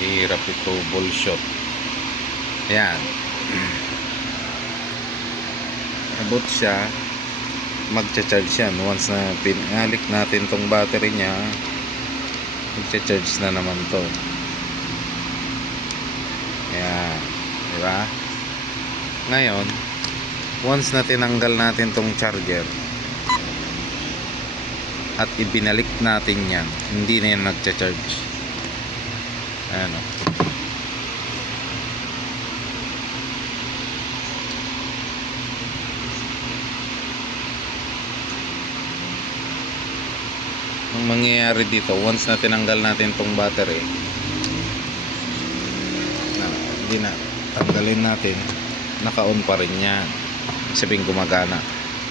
mahirap ito bullshot. Ayan. Abot siya, magcha-charge yan. Once na pinalik natin tong battery nya, magcha-charge na naman to. Ayan, diba? Ngayon, once na tinanggal natin tong charger at ibinalik natin yan, hindi na yan nagcha-charge. Ayan o. Ang mangyayari dito, once na tinanggal natin tong battery, hindi na tanggalin natin, naka-on pa rin yan, sabihin gumagana.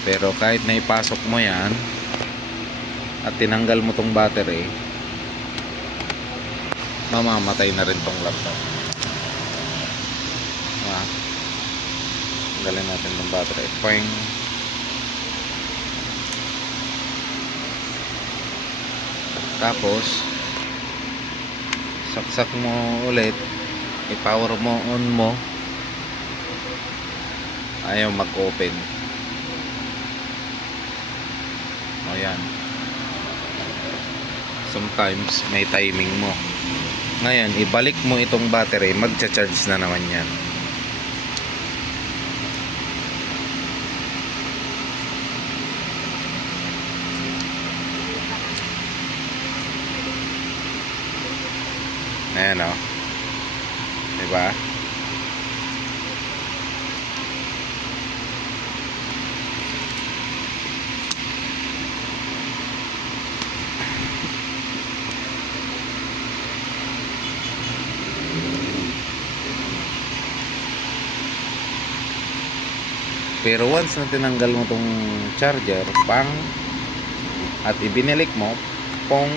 Pero kahit na ipasok mo yan at tinanggal mo tong battery, mamamatay na rin tong laptop. Tanggalin natin tong battery. Poing. Tapos saksak mo ulit, i-power mo, on mo, ayaw mag-open. O yan, sometimes may timing mo. Ngayon ibalik mo itong battery, magcha-charge na naman yan. Ayan o, diba? Pero once na tinanggal mo tong charger, pang, at ibinalik mo, pong,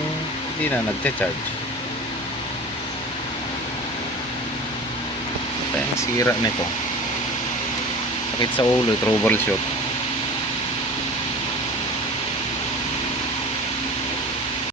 hindi na nagcha-charge. Kaya ang sira nito, sakit sa ulo, troubleshoot.